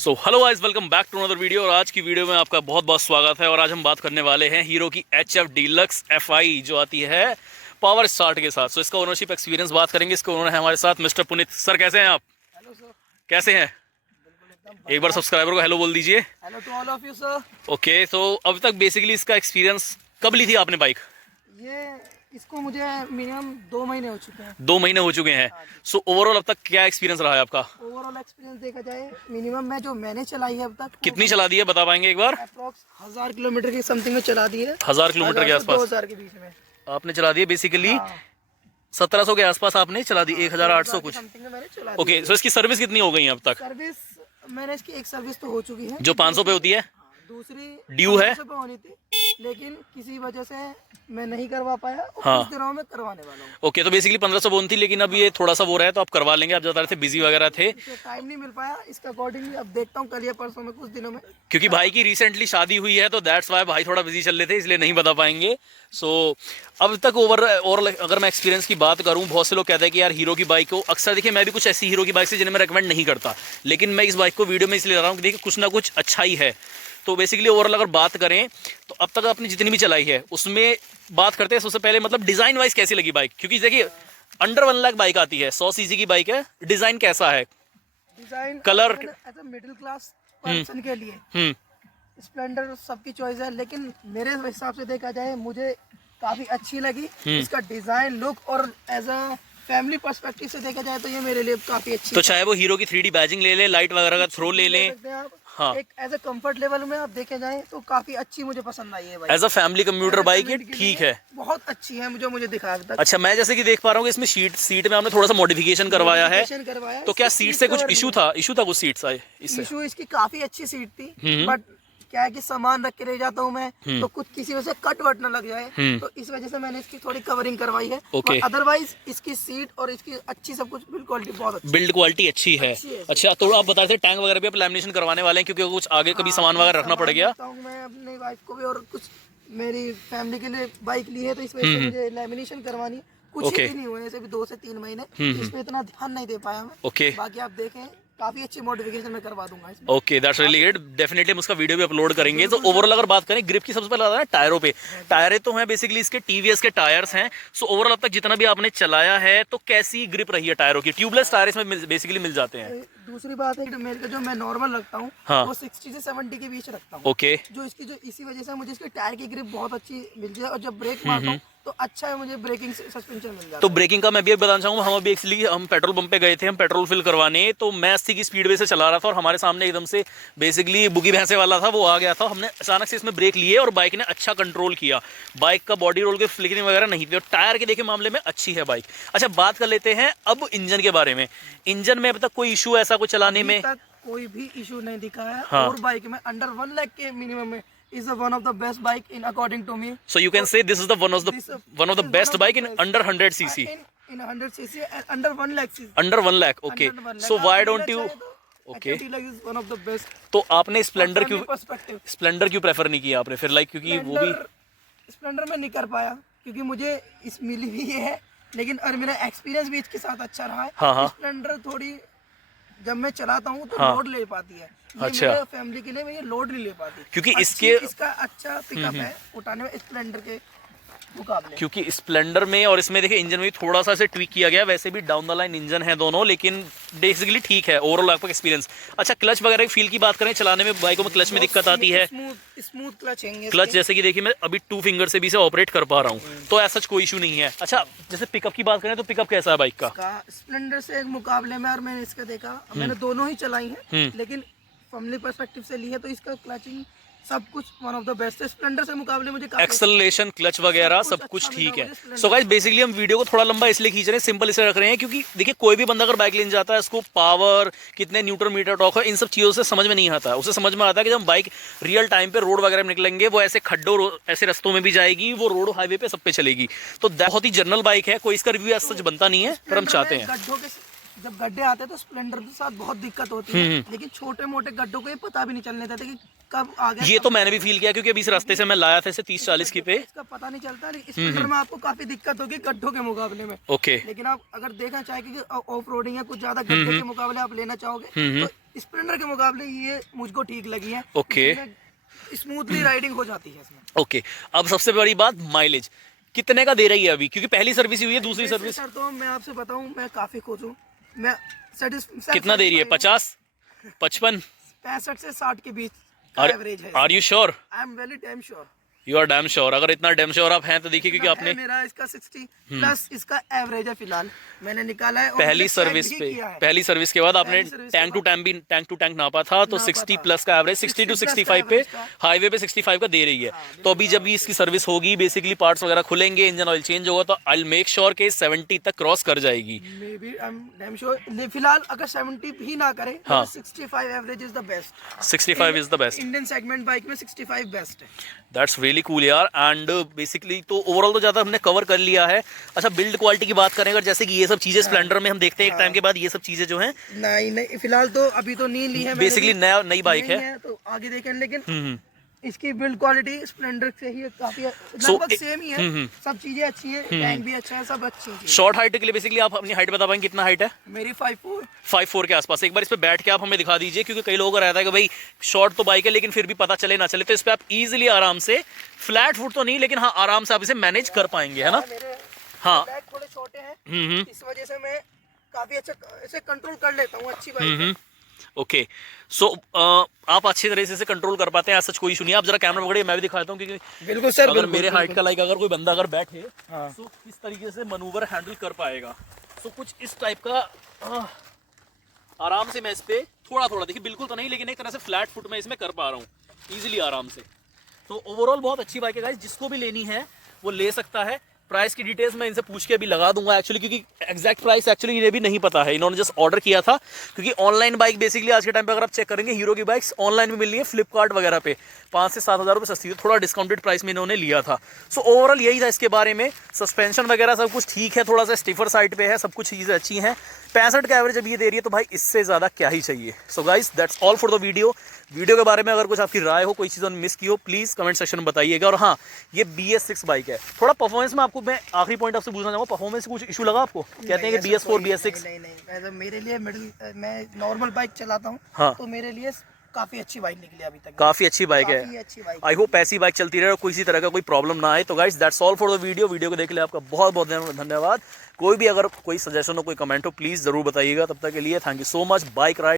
So hello guys, welcome back to another video. और आज की वीडियो में आपका बहुत बहुत स्वागत है। और आज हम बात करने वाले हैं हीरो की HF डीलक्स FI जो आती है पावर स्टार्ट के साथ। सो इसका ओनरशिप एक्सपीरियंस बात करेंगे। इसके ओनर है हमारे साथ मिस्टर पुनीत सर। कैसे हैं आप? Hello sir. कैसे हैं? एकदम एक बार सब्सक्राइबर को हेलो बोल दीजिए। Hello to all of you sir. Okay, तो अब तक बेसिकली इसका एक्सपीरियंस कब ली थी आपने बाइक? ये इसको मुझे मिनिमम 2 महीने हो चुके हैं। 2 महीने हो चुके हैं। सो ओवरऑल अब तक क्या एक्सपीरियंस रहा है आपका? ओवरऑल एक्सपीरियंस देखा जाए मिनिमम मैं जो मैंने चलाई है अब तक कितनी चला दी है बता पाएंगे एक बार? अप्रॉक्स 1000 किलोमीटर की समथिंग में चला दी है। 1000 किलोमीटर के आसपास 2000 के बीच में आपने चला दी है। बेसिकली हाँ, 1700 के आसपास आपने चला दी, 1800 कुछ। समथिंग में मैंने चला दी। ओके, सो इसकी सर्विस कितनी हो गई है अब तक? सर्विस मैंने इसकी एक सर्विस तो हो चुकी है जो 500 पे होती है, दूसरी ड्यू है। 500 पे होनी थी, लेकिन किसी वजह से मैं नहीं करवा पाया और हाँ। कुछ दिनों में करवाने वाला हूँ। ओके, तो बेसिकली 1500 बोन थी, लेकिन अब ये थोड़ा सा वो रहा है तो आप करवा लेंगे। आप बता रहे थे बिजी वगैरह थे, इसे टाइम नहीं मिल पाया इसका अकॉर्डिंगली। अब देखता हूँ कल या परसों में, कुछ दिनों में। क्योंकि भाई की रिसेंटली शादी हुई है तो दैट्स वाई भाई थोड़ा बिजी चल रहे थे, इसलिए नहीं बता पाएंगे। सो अब तक और अगर मैं एक्सपीरियंस की बात करूं, बहुत से लोग कहते हैं कि यार हीरो की बाइक को अक्सर देखिए, मैं भी कुछ ऐसी हीरो की बाइक से जिन्हें मैं रेकमेंड नहीं करता, लेकिन मैं इस बाइक को वीडियो में इसलिए ला रहा हूँ कि देखिए कुछ ना कुछ अच्छा ही है। तो बेसिकली ओवरऑल अगर बात करें तो अब तक आपने जितनी भी चलाई है उसमें बात करते हैं सबसे पहले मतलब डिजाइन वाइज कैसी लगी बाइक? क्योंकि देखिए अंडर 1 लाख बाइक आती है, 100 सीसी की बाइक है। डिजाइन कैसा है? Design colour as a middle class person के लिए स्प्लेंडर सबकी चॉइस है, लेकिन मेरे हिसाब से देखा जाए मुझे काफी अच्छी लगी। इसका डिजाइन लुक और एज अ फैमिली पर्सपेक्टिव से देखा जाए तो ये मेरे लिए काफी अच्छी तो चाहे वो हीरो की 3D बैजिंग ले ले, लाइट वगैरह का थ्रो ले लें, सकते हैं आप। हाँ। एक एज अ कंफर्ट लेवल में आप देखे जाए तो काफी अच्छी मुझे पसंद आई है भाई। As a family commuter bike ये ठीक है, बहुत अच्छी है मुझे दिखा अभी तक। अच्छा, मैं जैसे कि देख पा रहा हूँ कि इसमें सीट में आपने थोड़ा सा मॉडिफिकेशन करवाया है। करवाया तो क्या सीट से कुछ इशू था? कुछ सीट से इससे? इशू इसकी काफी अच्छी सीट थी, बट क्या है कि सामान रख के रह जाता हूँ मैं, तो कुछ किसी वजह से कट वट न लग जाए, तो इस वजह से मैंने इसकी थोड़ी कवरिंग करवाई है। ओके। अदरवाइज इसकी सीट और इसकी अच्छी सब कुछ बिल्ड क्वालिटी बहुत अच्छी बिल्ड क्वालिटी अच्छी है। अच्छा, तो आप बता रहे थे टैंक वगैरह भी आप लैमिनेशन करवाने वाले हैं, क्योंकि कुछ आगे कभी सामान वगैरह रखना पड़ गया। मैं अपनी वाइफ को भी और कुछ मेरी फैमिली के लिए बाइक ली है, तो इस वजह से मुझे लैमिनेशन करवानी है। कुछ ही नहीं हुए, ऐसे भी 2 से 3 महीने, इसमें इतना ध्यान नहीं दे पाया मैं। ओके, बाकी आप देखें काफी अच्छी मॉडिफिकेशन में करवा दूंगा इसमें। Okay, that's really good. Definitely हम उसका वीडियो भी अपलोड करेंगे। तो ओवरऑल अगर बात करें ग्रिप की, सबसे पहले आता है टायरों पे। टायरें तो हैं बेसिकली इसके TVS के टायर्स हैं। सो ओवरऑल अब तक जितना भी आपने चलाया है तो कैसी ग्रिप रही है टायरों की? ट्यूबलेस टायर इसमें बेसिकली मिल जाते हैं। दूसरी बात है कि मेरे को जो मैं नॉर्मल रखता हूँ, हाँ। वो 60 से 70 के बीच रखता हूँ। ओके, जो इसी वजह से मुझे इसके टायर की ग्रिप बहुत अच्छी मिल जाए, और जब ब्रेक मारता हूँ तो अच्छा है, मुझे ब्रेकिंग सस्पेंशन मिल जाता है। तो ब्रेकिंग का मैं भी बताना चाहूंगा। हम अभी एक्चुअली हम पेट्रोल पंप पे गए थे, हम पेट्रोल फिल करवाने, तो मैं 80 की स्पीड से चला रहा था और हमारे सामने एकदम से बेसिकली बुगी भैंसे वाला था, वो आ गया था। हमने अचानक से इसमें ब्रेक लिए और बाइक ने अच्छा कंट्रोल किया। बाइक का बॉडी रोल के फ्लिकरिंग वगैरह नहीं थी, और टायर के देखे मामले में अच्छी है बाइक। अच्छा, बात कर लेते हैं अब इंजन के बारे में। इंजन में अब तक कोई इशू ऐसा कुछ चलाने में? कोई भी इशू नहीं दिखा है। हाँ। और बाइक में अंडर 1 लाख के मिनिमम में is one of the best bike in according to me. So you can say this is the one of the best bike in under 100 cc. In 100 cc and under 1 lakh cc. Under 1 lakh, okay. So why don't you? Okay. is one of the best. तो आपने Splendor क्यों prefer नहीं किया आपने फिर? Like क्योंकि वो भी स्प्लेंडर में नहीं कर पाया, क्योंकि मुझे इस मिली भी है, लेकिन और मेरा एक्सपीरियंस भी इसके साथ अच्छा रहा है। हाँ, हाँ। स्प्लेंडर थोड़ी जब मैं चलाता हूँ तो हाँ। लोड ले पाती है। अच्छा। मेरे फैमिली के लिए मैं ये लोड नहीं ले पाती, क्योंकि इसका अच्छा पिकअप है उठाने में स्प्लेंडर के मुकाबले। क्योंकि स्प्लेंडर में और इसमें देखिए इंजन में भी थोड़ा सा इसे ट्विक किया गया। वैसे भी डाउन द लाइन इंजन है दोनों, लेकिन बेसिकली ठीक है ओवरऑल आपका एक्सपीरियंस। अच्छा, क्लच वगैरह की फील की बात करें, चलाने में बाइकों में क्लच में दिक्कत आती है? स्मूथ क्लच है। क्लच जैसे कि देखिए मैं अभी 2 फिंगर से भी इसे ऑपरेट कर पा रहा हूँ, तो ऐसा कोई इशू नहीं है। अच्छा, जैसे पिकअप की बात करें तो पिकअप कैसा है बाइक का? स्प्लेंडर से एक मुकाबले में, और मैंने इसका देखा, मैंने दोनों ही चलाई है, लेकिन फैमिली पर्सपेक्टिव से ली है तो इसका क्लचिंग सब कुछ वन ऑफ द बेस्ट है। स्प्लेंडर से मुकाबले मुझे एक्सेलरेशन, क्लच वगैरह सब कुछ ठीक है। सो गाइस, बेसिकली हम वीडियो को थोड़ा लंबा इसलिए खींच रहे हैं, सिंपल इसलिए रख रहे हैं क्योंकि देखिए कोई भी बंदा अगर बाइक लेने जाता है, उसको पावर, कितने न्यूटन मीटर टॉर्क है, इन सब चीज़ों से समझ में नहीं आता है। उसे समझ में आता है कि जब बाइक रियल टाइम पे रोड वगैरह में निकलेंगे, वो ऐसे खड्डों ऐसे रस्तों में भी जाएगी, वो रोड हाईवे पे सब पे चलेगी। तो बहुत ही जनरल बाइक है, कोई इसका रिव्यू सच बनता नहीं है, पर हम चाहते हैं जब गड्ढे आते हैं तो स्प्लेंडर के साथ बहुत दिक्कत होती है, लेकिन छोटे मोटे गड्ढों को ये पता भी नहीं चलने देते कि कब आ गया। ये तो मैंने भी फील किया, क्योंकि अभी इस रास्ते से मैं लाया था इसे 30-40 की पे, इसका पता नहीं चलता, लेकिन स्प्लेंडर में आपको काफी दिक्कत होगी गड्ढों के मुकाबले में। ओके। लेकिन आप अगर देखना चाहे कि ऑफ रोडिंग या कुछ ज्यादा गड्ढे के मुकाबले आप लेना चाहोगे तो स्प्लेंडर के मुकाबले ये मुझको ठीक लगी है। ओके। स्मूथली राइडिंग हो जाती है इसमें। ओके, अब सबसे बड़ी बात, माइलेज कितने का दे रही है अभी, क्योंकि पहली सर्विस ही हुई है, दूसरी सर्विस सर तो मैं आपसे बताऊं, मैं काफी खुश हूँ। मैं कितना दे रही है? 50, 55, 65 से 60 के बीच एवरेज है। Are you sure? I am very damn sure. You are damn sure. अगर इतना डैम श्योर आप हैं तो देखिए, क्योंकि आपने मेरा इसका 60 प्लस इसका एवरेज है फिलहाल, मैंने निकाला है। पहली सर्विस पे, पहली सर्विस के बाद आपने टैंक टू टैंक नापा था, तो 60 प्लस का एवरेज, 60 to 65 पे, हाईवे पे 65 का दे रही है। तो अभी जब भी इसकी सर्विस होगी, बेसिकली पार्ट्स वगैरह खुलेंगे, इंजन ऑयल चेंज होगा, तो आई विल मेक श्योर के 70 तक क्रॉस कर जाएगी। Maybe I am damn sure. फिलहाल अगर 70 भी ना करे तो 65 average is the best. 65 is the best. Indian segment bike में 65 बेस्ट है। दैट्स रियली कूल यार। एंड बेसिकली तो ओवरऑल तो ज़्यादा हमने कवर कर लिया है। अच्छा, बिल्ड क्वालिटी की बात करें अगर, जैसे कि ये सब चीज़ें स्प्लेंडर में हम देखते हैं एक टाइम के बाद, ये सब चीज़ें जो हैं नहीं फिलहाल तो अभी तो नहीं ली है बेसिकली नई बाइक है, तो आगे देखें। लेकिन इसकी बिल्ड क्वालिटी स्प्लेंडर से ही काफी लगभग सेम ही है। सब चीजें अच्छी हैं, टैंक भी अच्छा है, सब अच्छी है। शॉर्ट हाइट के लिए बेसिकली आप अपनी हाइट बता पाएंगे, कितना हाइट है? मेरी 5'4", 5'4" के आसपास। एक बार इस पे बैठ के आप हमें दिखा दीजिए, क्योंकि कई लोगों का रहता है कि भाई शॉर्ट तो बाइक है लेकिन फिर भी पता चले ना चले, तो इस पे आप इजीली आराम से, फ्लैट फुट तो नहीं लेकिन हाँ आराम से आप इसे मैनेज कर पाएंगे, है ना? हाँ, बैक थोड़े छोटे हैं, इस वजह से मैं काफी अच्छा इसे कंट्रोल कर लेता हूँ। अच्छी बाइक है। ओके। सो आप अच्छी तरह से इसे कंट्रोल कर पाते हैं, ऐसा कोई इशू नहीं है। आप जरा कैमरा पकड़िए, मैं भी दिखाता हूँ, क्योंकि बिल्कुल सर, अगर मेरे हाइट का लाइक अगर कोई बंदा अगर बैठे तो किस तरीके से मनूवर हैंडल कर पाएगा। सो कुछ इस टाइप का आराम से मैं इस पे थोड़ा देखिए, बिल्कुल तो नहीं लेकिन एक तरह से फ्लैट फुट में इसमें कर पा रहा हूँ इजीली, आराम से। तो ओवरऑल बहुत अच्छी बाइक है गाइस, जिसको भी लेनी है वो ले सकता है। प्राइस की डिटेल्स मैं इनसे पूछ के अभी लगा दूंगा एक्चुअली, क्योंकि एग्जैक्ट प्राइस एक्चुअली इन्हें भी नहीं पता है, इन्होंने जस्ट ऑर्डर किया था। क्योंकि ऑनलाइन बाइक बेसिकली आज के टाइम पे अगर आप चेक करेंगे, हीरो की बाइक्स ऑनलाइन में मिल रही है, फ्लिपकार्ट वगैरह पे 5 से 7 हज़ार रुपये सस्ती है, थोड़ा डिस्काउंटेड प्राइस में इन्होंने लिया था। सो ओवरऑल यही था इसके बारे में। सस्पेंशन वगैरह सब कुछ ठीक है, थोड़ा सा स्टिफर साइड पे है, सब कुछ चीज़ें अच्छी हैं। 65 का एवरेज अभी ये दे रही है, तो भाई इससे ज़्यादा क्या ही चाहिए। So guys that's all for the video के बारे में अगर कुछ आपकी राय हो, कोई चीज़ मिस की हो, प्लीज़ कमेंट सेक्शन में बताइएगा। और हाँ, ये BS6 बाइक है। थोड़ा परफॉर्मेंस में आपको मैं आखिरी पॉइंट आपसे पूछना चाहूँगा, परफॉर्मेंस कुछ इशू लगा आपको? कहते हैं कि BS4 BS6 नहीं, मेरे लिए मैं नॉर्मल बाइक चलाता हूँ। हाँ, तो मेरे लिए काफी अच्छी बाइक निकली अभी तक। काफी अच्छी बाइक है। आई होप ऐसी बाइक चलती रहे और किसी तरह का कोई प्रॉब्लम ना आए। तो guys that's all for the video को देखने के लिए आपका बहुत बहुत धन्यवाद। कोई भी अगर कोई सजेशन हो, कोई कमेंट हो, प्लीज जरूर बताइएगा। तब तक के लिए thank you so much. Bike ride